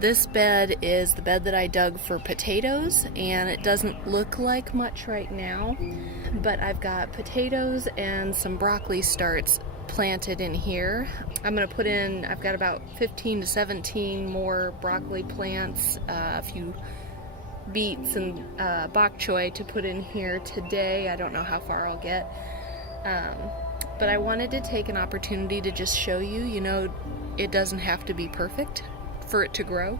This bed is the bed that I dug for potatoes, and it doesn't look like much right now, but I've got potatoes and some broccoli starts planted in here. I'm going to put in, I've got about 15 to 17 more broccoli plants, a few beets and bok choy to put in here today. I don't know how far I'll get. But I wanted to take an opportunity to just show you, it doesn't have to be perfect for it to grow.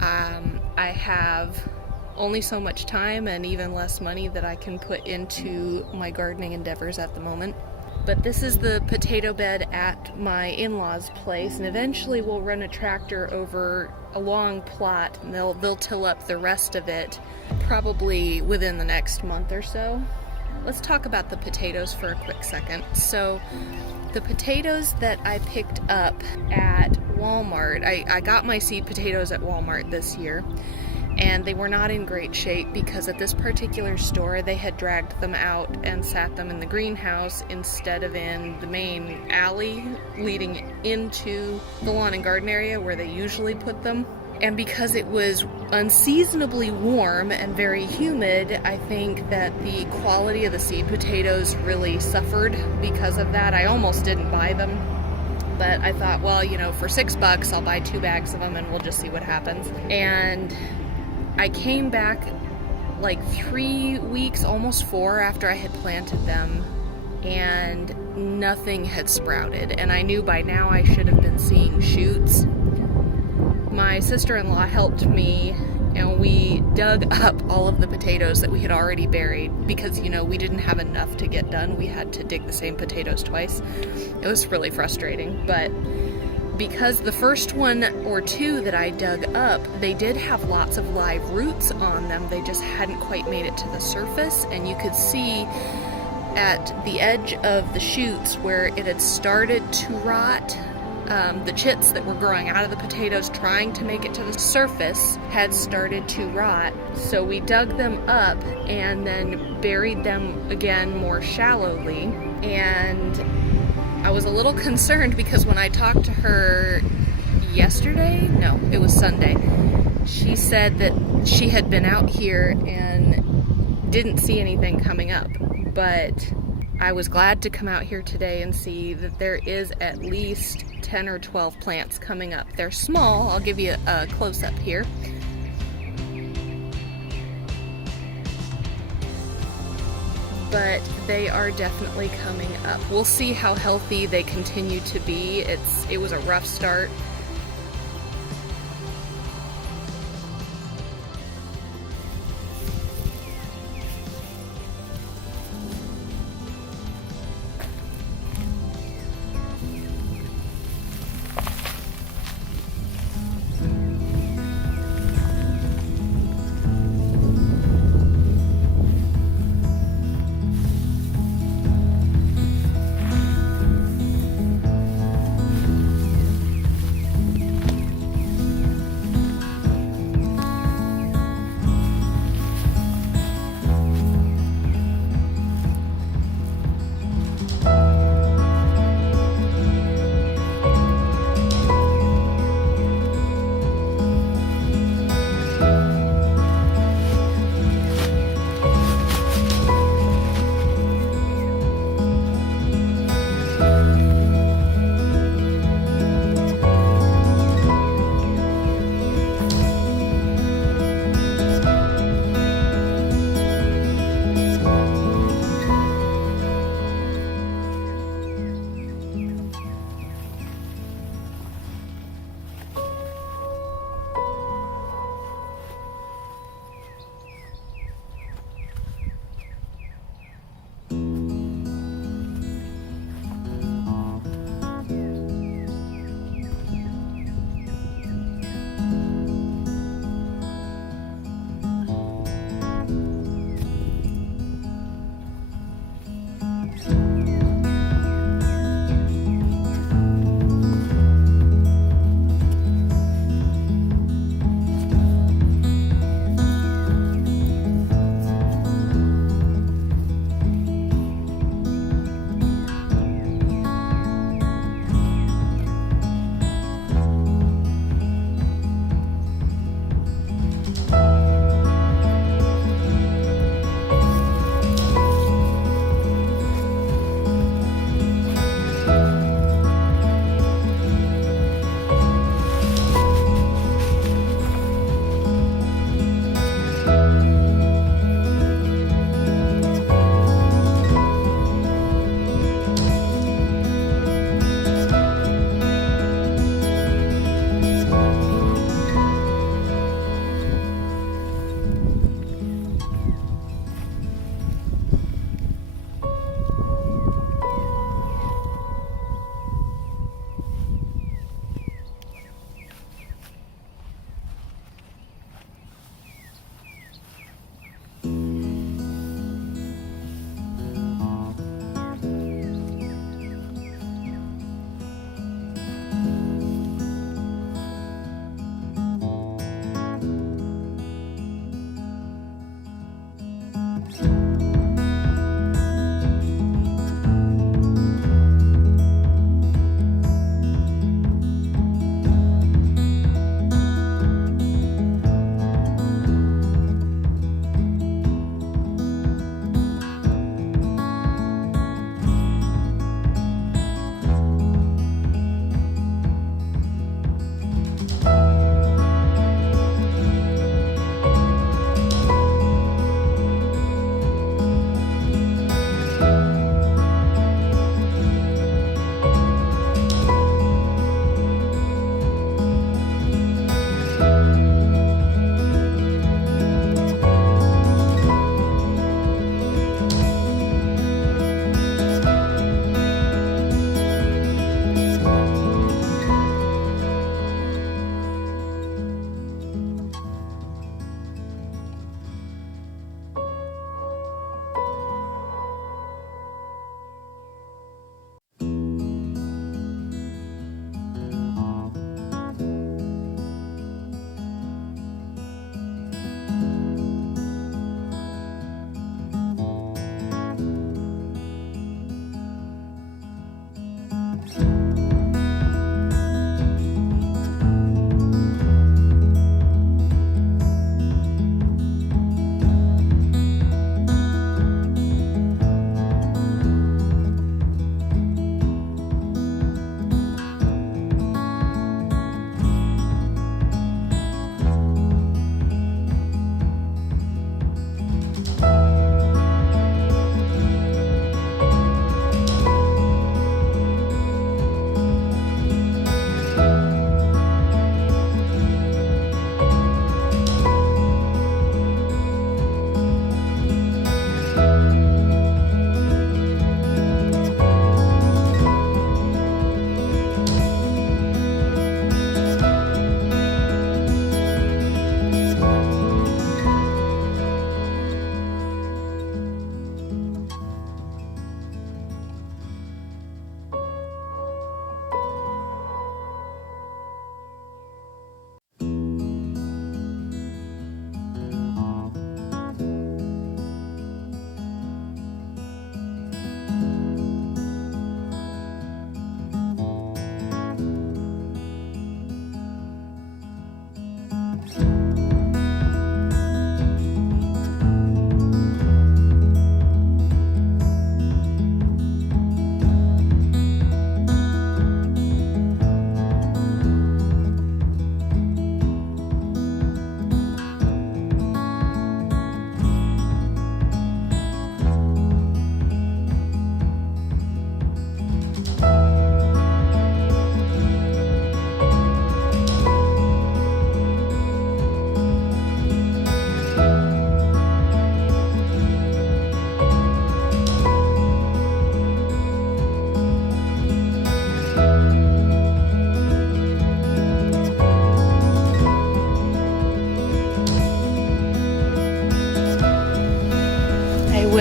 I have only so much time and even less money that I can put into my gardening endeavors at the moment. But this is the potato bed at my in-laws' place, and eventually we'll run a tractor over a long plot and they'll till up the rest of it probably within the next month or so. Let's talk about the potatoes for a quick second. So the potatoes that I picked up at Walmart, I got my seed potatoes at Walmart this year, and they were not in great shape because at this particular store they had dragged them out and sat them in the greenhouse instead of in the main alley leading into the lawn and garden area where they usually put them. And because it was unseasonably warm and very humid, I think that the quality of the seed potatoes really suffered because of that. I almost didn't buy them, but I thought, well, for $6 I'll buy 2 bags of them and we'll just see what happens. And I came back like 3 weeks, almost 4, after I had planted them, and nothing had sprouted. And I knew by now I should have been seeing shoots. My sister-in-law helped me, and we dug up all of the potatoes that we had already buried because, we didn't have enough to get done. We had to dig the same potatoes twice. It was really frustrating, but because the first one or two that I dug up, they did have lots of live roots on them. They just hadn't quite made it to the surface, and you could see at the edge of the shoots where it had started to rot. The chits that were growing out of the potatoes trying to make it to the surface had started to rot. So we dug them up and then buried them again more shallowly. And I was a little concerned because when I talked to her yesterday, no, it was Sunday, she said that she had been out here and didn't see anything coming up. But I was glad to come out here today and see that there is at least 10 or 12 plants coming up. They're small. I'll give you a close-up here. But they are definitely coming up. We'll see how healthy they continue to be. It was a rough start.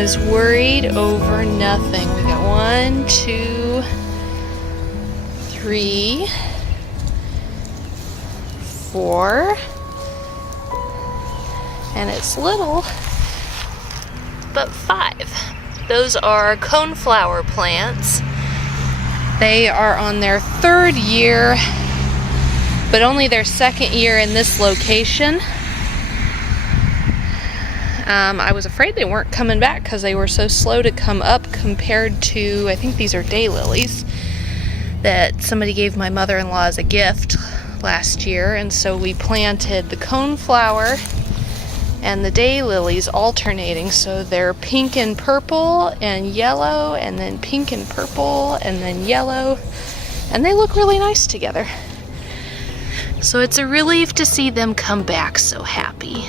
is worried over nothing. We got 1, 2, 3, 4, and it's little, but 5. Those are coneflower plants. They are on their 3rd year, but only their 2nd year in this location. I was afraid they weren't coming back because they were so slow to come up compared to, I think these are daylilies that somebody gave my mother-in-law as a gift last year, and so we planted the coneflower and the daylilies alternating, so they're pink and purple and yellow, and then pink and purple and then yellow, and they look really nice together. So it's a relief to see them come back so happy.